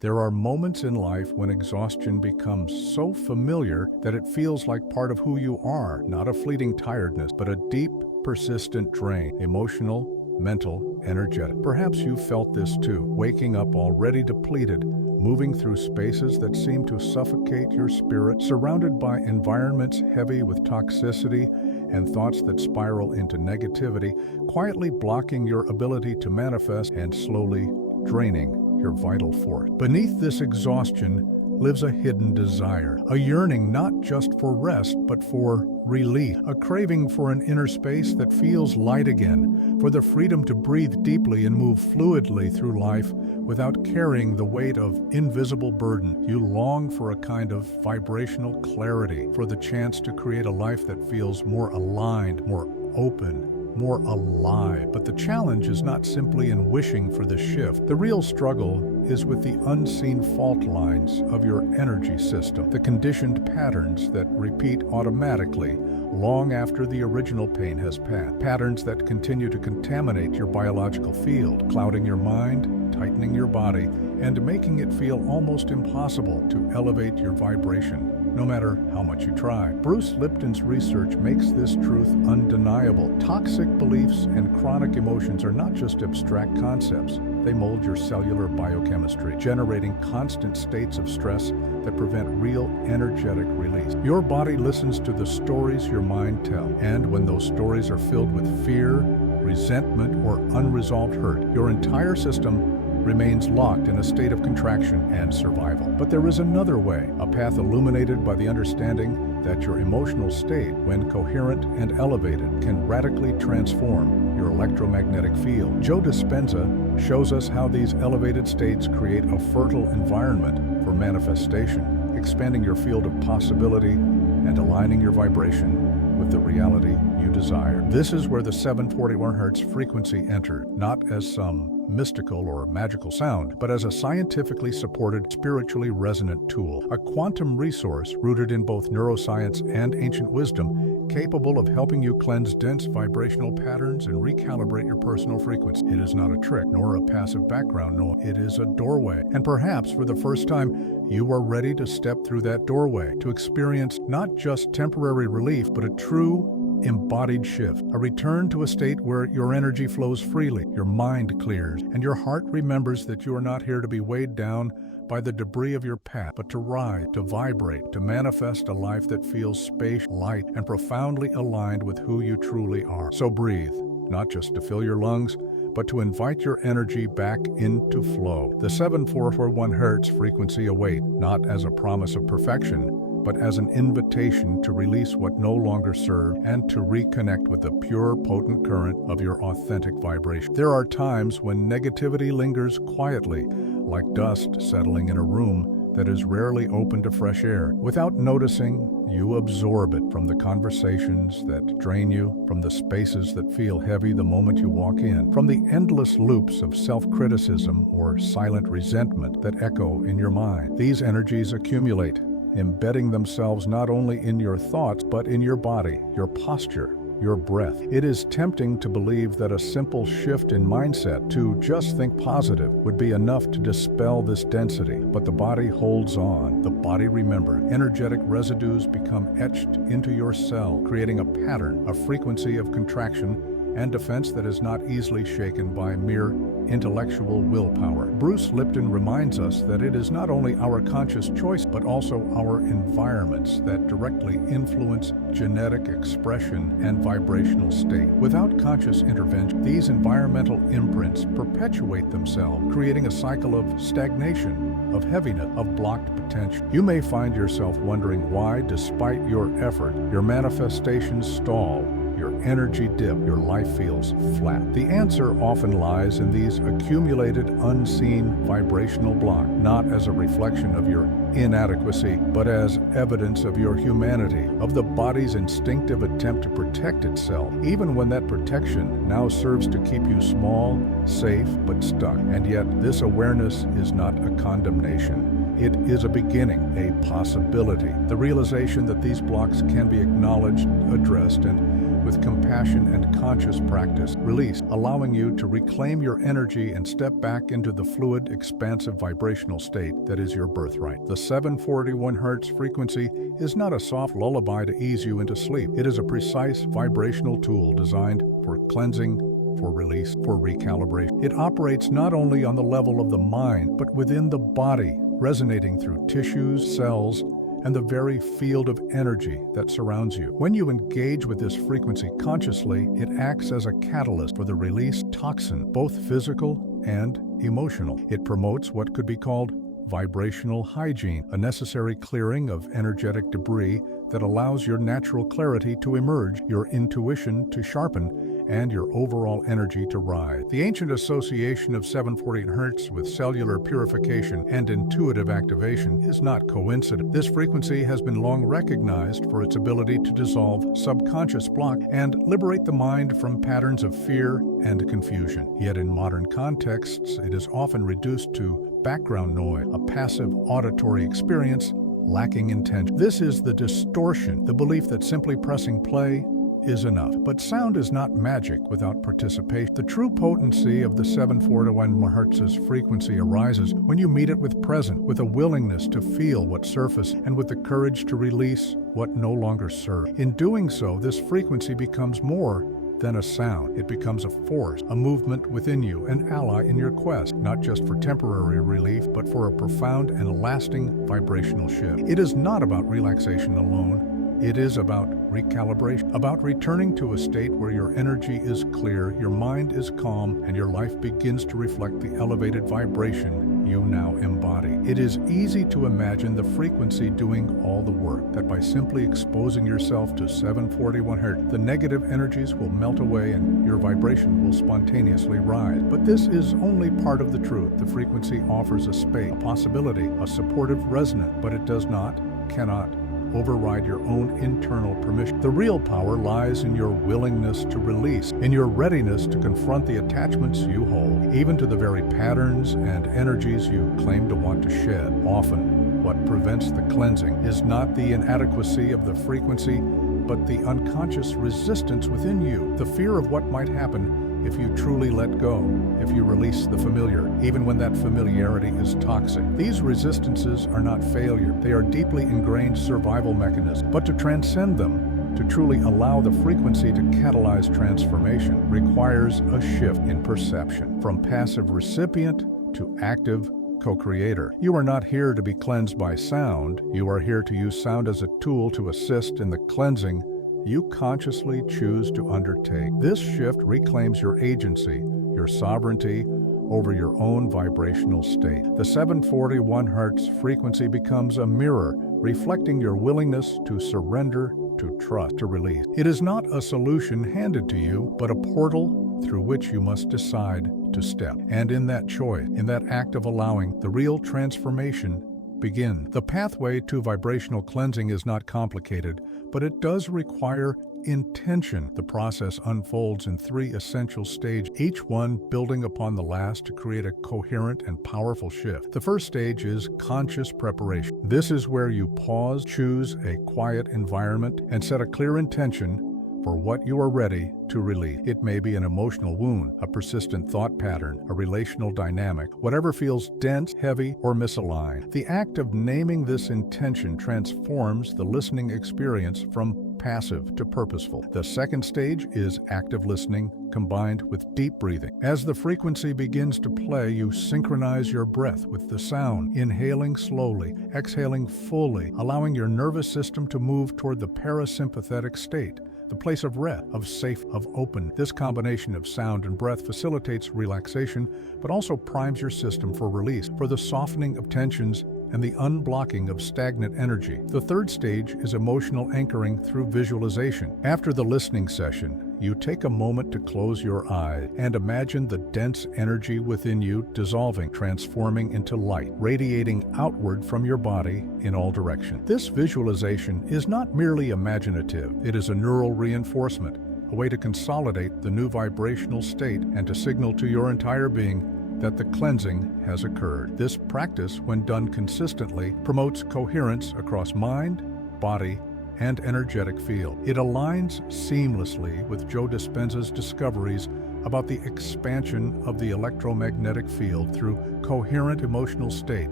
There are moments in life when exhaustion becomes so familiar that it feels like part of who you are, not a fleeting tiredness, but a deep, persistent drain, emotional, mental, energetic. Perhaps you've felt this too, waking up already depleted, moving through spaces that seem to suffocate your spirit, surrounded by environments heavy with toxicity and thoughts that spiral into negativity, quietly blocking your ability to manifest and slowly draining your vital force. Beneath this exhaustion lives a hidden desire, a yearning not just for rest, but for relief, a craving for an inner space that feels light again, for the freedom to breathe deeply and move fluidly through life without carrying the weight of invisible burden. You long for a kind of vibrational clarity, for the chance to create a life that feels more aligned, more open, more alive. But the challenge is not simply in wishing for the shift. The real struggle is with the unseen fault lines of your energy system, the conditioned patterns that repeat automatically long after the original pain has passed, patterns that continue to contaminate your biological field, clouding your mind, tightening your body, and making it feel almost impossible to elevate your vibration, no matter how much you try. Bruce Lipton's research makes this truth undeniable. Toxic beliefs and chronic emotions are not just abstract concepts. They mold your cellular biochemistry, generating constant states of stress that prevent real energetic release. Your body listens to the stories your mind tells, and when those stories are filled with fear, resentment, or unresolved hurt, your entire system remains locked in a state of contraction and survival. But there is another way, a path illuminated by the understanding that your emotional state, when coherent and elevated, can radically transform your electromagnetic field. Joe Dispenza shows us how these elevated states create a fertile environment for manifestation, expanding your field of possibility and aligning your vibration with the reality you desire. This is where the 741 Hz frequency entered, not as some mystical or magical sound, but as a scientifically supported, spiritually resonant tool, a quantum resource rooted in both neuroscience and ancient wisdom, capable of helping you cleanse dense vibrational patterns and recalibrate your personal frequency. It is not a trick, nor a passive background noise. It is a doorway. And perhaps for the first time, you are ready to step through that doorway, to experience not just temporary relief, but a true embodied shift, a return to a state where your energy flows freely, your mind clears, and your heart remembers that you are not here to be weighed down by the debris of your past, but to rise, to vibrate, to manifest a life that feels spacious, light, and profoundly aligned with who you truly are. So breathe, not just to fill your lungs, but to invite your energy back into flow. The 741 Hz frequency awaits, not as a promise of perfection, but as an invitation to release what no longer serves and to reconnect with the pure, potent current of your authentic vibration. There are times when negativity lingers quietly, like dust settling in a room that is rarely open to fresh air. Without noticing, you absorb it from the conversations that drain you, from the spaces that feel heavy the moment you walk in, from the endless loops of self-criticism or silent resentment that echo in your mind. These energies accumulate, embedding themselves not only in your thoughts, but in your body, your posture, your breath. It is tempting to believe that a simple shift in mindset, to just think positive, would be enough to dispel this density. But the body holds on. The body remembers. Energetic residues become etched into your cell, creating a pattern, a frequency of contraction and defense that is not easily shaken by mere intellectual willpower. Bruce Lipton reminds us that it is not only our conscious choice, but also our environments that directly influence genetic expression and vibrational state. Without conscious intervention, these environmental imprints perpetuate themselves, creating a cycle of stagnation, of heaviness, of blocked potential. You may find yourself wondering why, despite your effort, your manifestations stall, your energy dip, your life feels flat. The answer often lies in these accumulated, unseen vibrational blocks, not as a reflection of your inadequacy, but as evidence of your humanity, of the body's instinctive attempt to protect itself, even when that protection now serves to keep you small, safe, but stuck. And yet, this awareness is not a condemnation. It is a beginning, a possibility, the realization that these blocks can be acknowledged, addressed, and with compassion and conscious practice. Release, allowing you to reclaim your energy and step back into the fluid, expansive vibrational state that is your birthright. The 741 Hz frequency is not a soft lullaby to ease you into sleep. It is a precise vibrational tool designed for cleansing, for release, for recalibration. It operates not only on the level of the mind, but within the body, resonating through tissues, cells, and the very field of energy that surrounds you. When you engage with this frequency consciously, it acts as a catalyst for the release of toxin, both physical and emotional. It promotes what could be called vibrational hygiene, a necessary clearing of energetic debris that allows your natural clarity to emerge, your intuition to sharpen, and your overall energy to rise. The ancient association of 740 Hz with cellular purification and intuitive activation is not coincident. This frequency has been long recognized for its ability to dissolve subconscious block and liberate the mind from patterns of fear and confusion. Yet in modern contexts, it is often reduced to background noise, a passive auditory experience lacking intention. This is the distortion, the belief that simply pressing play is enough. But sound is not magic without participation. The true potency of the 741 MHz frequency arises when you meet it with presence, with a willingness to feel what surfaces, and with the courage to release what no longer serves. In doing so, this frequency becomes more than a sound. It becomes a force, a movement within you, an ally in your quest, not just for temporary relief, but for a profound and lasting vibrational shift. It is not about relaxation alone. It is about recalibration, about returning to a state where your energy is clear, your mind is calm, and your life begins to reflect the elevated vibration you now embody. It is easy to imagine the frequency doing all the work, that by simply exposing yourself to 741 Hz, the negative energies will melt away and your vibration will spontaneously rise. But this is only part of the truth. The frequency offers a space, a possibility, a supportive resonance, but it does not, cannot, override your own internal permission. The real power lies in your willingness to release, in your readiness to confront the attachments you hold, even to the very patterns and energies you claim to want to shed. Often, what prevents the cleansing is not the inadequacy of the frequency, but the unconscious resistance within you, the fear of what might happen if you truly let go, if you release the familiar, even when that familiarity is toxic. These resistances are not failure. They are deeply ingrained survival mechanisms. But to transcend them, to truly allow the frequency to catalyze transformation, requires a shift in perception, from passive recipient to active co-creator. You are not here to be cleansed by sound. You are here to use sound as a tool to assist in the cleansing you consciously choose to undertake. This shift reclaims your agency, your sovereignty over your own vibrational state. The 741 Hz frequency becomes a mirror, reflecting your willingness to surrender, to trust, to release. It is not a solution handed to you, but a portal through which you must decide to step. And in that choice, in that act of allowing, the real transformation begin. The pathway to vibrational cleansing is not complicated, but it does require intention. The process unfolds in 3 essential stages, each one building upon the last to create a coherent and powerful shift. The first stage is conscious preparation. This is where you pause, choose a quiet environment, and set a clear intention for what you are ready to release. It may be an emotional wound, a persistent thought pattern, a relational dynamic, whatever feels dense, heavy, or misaligned. The act of naming this intention transforms the listening experience from passive to purposeful. The second stage is active listening combined with deep breathing. As the frequency begins to play, you synchronize your breath with the sound, inhaling slowly, exhaling fully, allowing your nervous system to move toward the parasympathetic state, the place of rest, of safe, of open. This combination of sound and breath facilitates relaxation, but also primes your system for release, for the softening of tensions and the unblocking of stagnant energy. The third stage is emotional anchoring through visualization. After the listening session, you take a moment to close your eyes and imagine the dense energy within you dissolving, transforming into light, radiating outward from your body in all directions. This visualization is not merely imaginative, it is a neural reinforcement, a way to consolidate the new vibrational state and to signal to your entire being that the cleansing has occurred. This practice, when done consistently, promotes coherence across mind, body, and energetic field. It aligns seamlessly with Joe Dispenza's discoveries about the expansion of the electromagnetic field through coherent emotional state,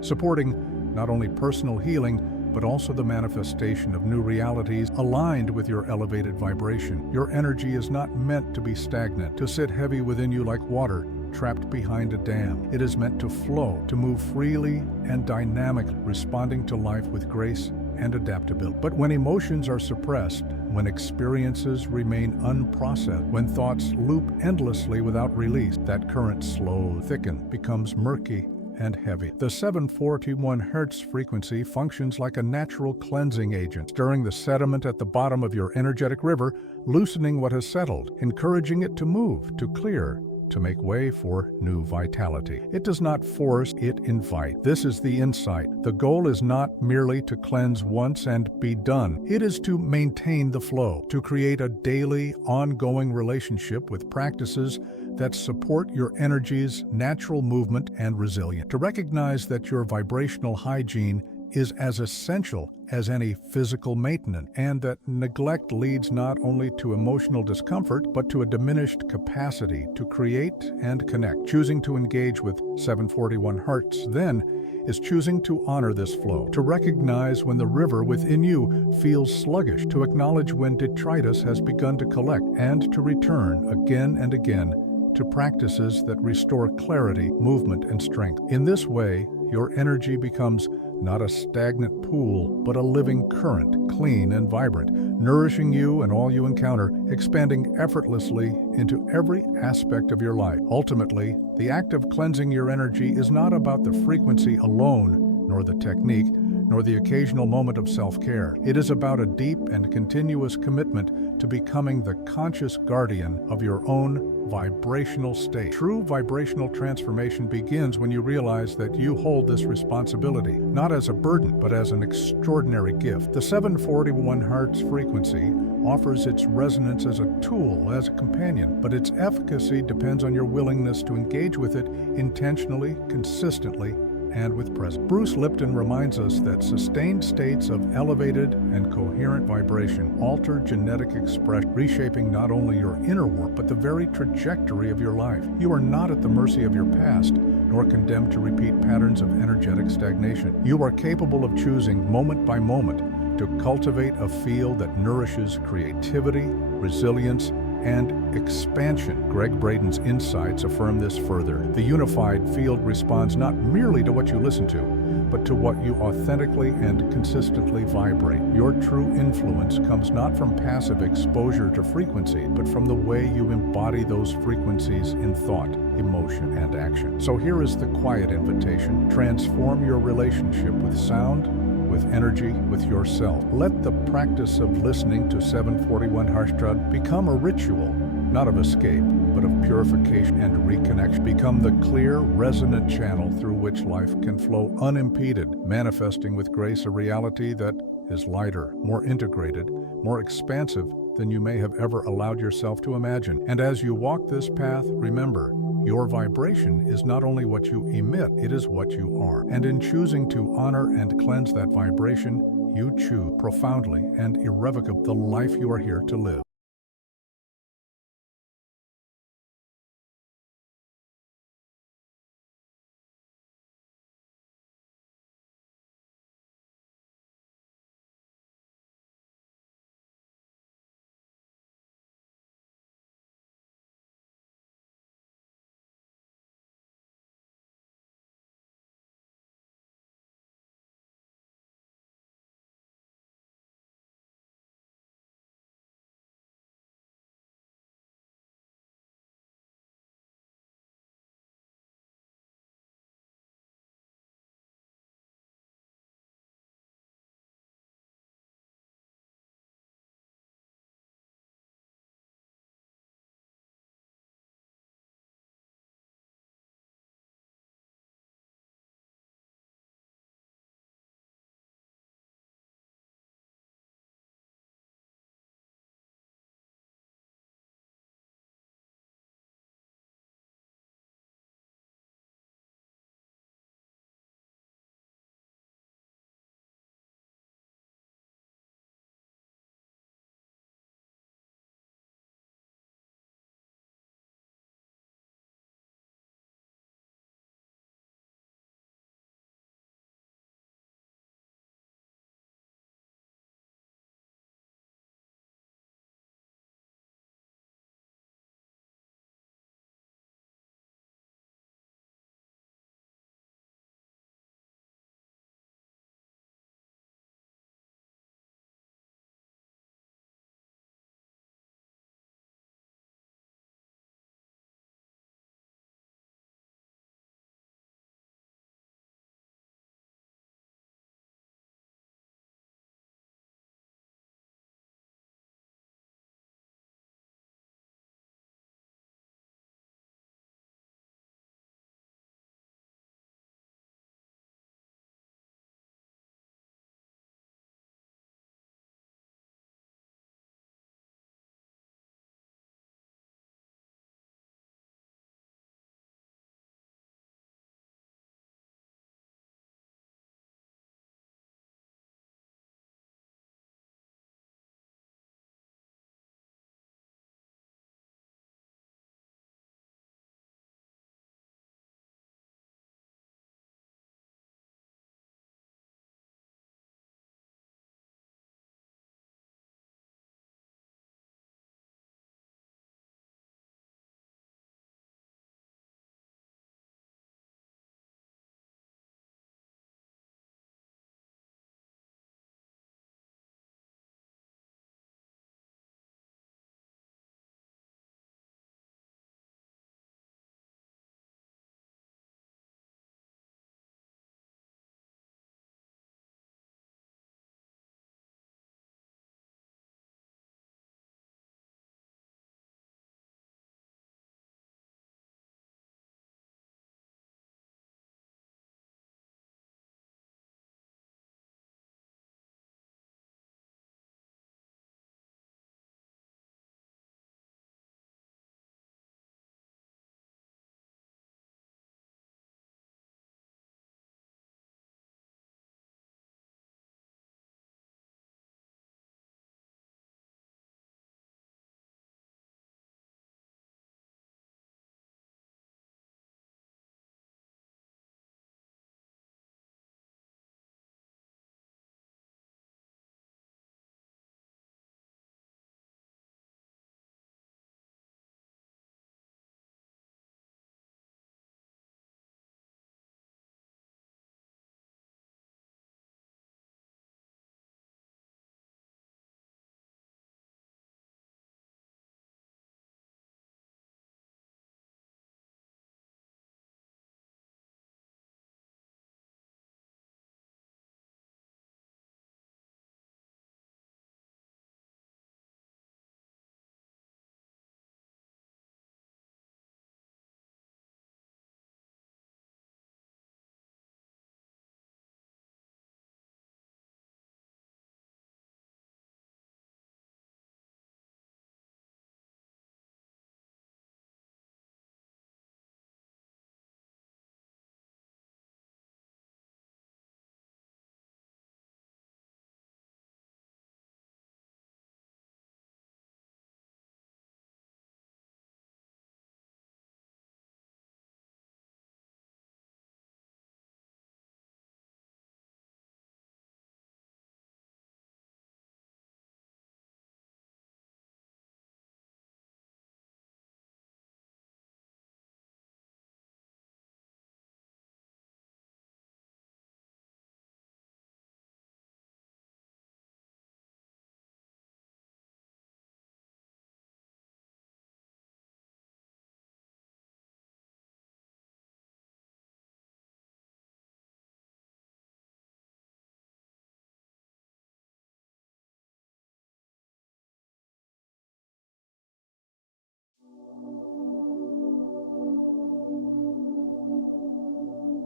supporting not only personal healing, but also the manifestation of new realities aligned with your elevated vibration. Your energy is not meant to be stagnant, to sit heavy within you like water trapped behind a dam. It is meant to flow, to move freely and dynamically, responding to life with grace and adaptability. But when emotions are suppressed, when experiences remain unprocessed, when thoughts loop endlessly without release, that current slows, thickens, becomes murky and heavy. The 741 Hz frequency functions like a natural cleansing agent, stirring the sediment at the bottom of your energetic river, loosening what has settled, encouraging it to move, to clear, to make way for new vitality. It does not force, it invites. This is the insight. The goal is not merely to cleanse once and be done. It is to maintain the flow, to create a daily, ongoing relationship with practices that support your energy's natural movement and resilience. To recognize that your vibrational hygiene is as essential as any physical maintenance, and that neglect leads not only to emotional discomfort, but to a diminished capacity to create and connect. Choosing to engage with 741 Hz, then, is choosing to honor this flow, to recognize when the river within you feels sluggish, to acknowledge when detritus has begun to collect, and to return again and again to practices that restore clarity, movement, and strength. In this way, your energy becomes not a stagnant pool, but a living current, clean and vibrant, nourishing you and all you encounter, expanding effortlessly into every aspect of your life. Ultimately, the act of cleansing your energy is not about the frequency alone, nor the technique, nor the occasional moment of self-care. It is about a deep and continuous commitment to becoming the conscious guardian of your own vibrational state. True vibrational transformation begins when you realize that you hold this responsibility, not as a burden, but as an extraordinary gift. The 741 Hz frequency offers its resonance as a tool, as a companion, but its efficacy depends on your willingness to engage with it intentionally, consistently, and with presence. Bruce Lipton reminds us that sustained states of elevated and coherent vibration alter genetic expression, reshaping not only your inner world, but the very trajectory of your life. You are not at the mercy of your past, nor condemned to repeat patterns of energetic stagnation. You are capable of choosing moment by moment to cultivate a field that nourishes creativity, resilience, and expansion. Gregg Braden's insights affirm this further. The unified field responds not merely to what you listen to, but to what you authentically and consistently vibrate. Your true influence comes not from passive exposure to frequency, but from the way you embody those frequencies in thought, emotion, and action. So here is the quiet invitation. Transform your relationship with sound, with energy, with yourself. Let the practice of listening to 741 Hz become a ritual, not of escape, but of purification and reconnection. Become the clear, resonant channel through which life can flow unimpeded, manifesting with grace a reality that is lighter, more integrated, more expansive than you may have ever allowed yourself to imagine. And as you walk this path, remember, your vibration is not only what you emit, it is what you are. And in choosing to honor and cleanse that vibration, you choose profoundly and irrevocably the life you are here to live.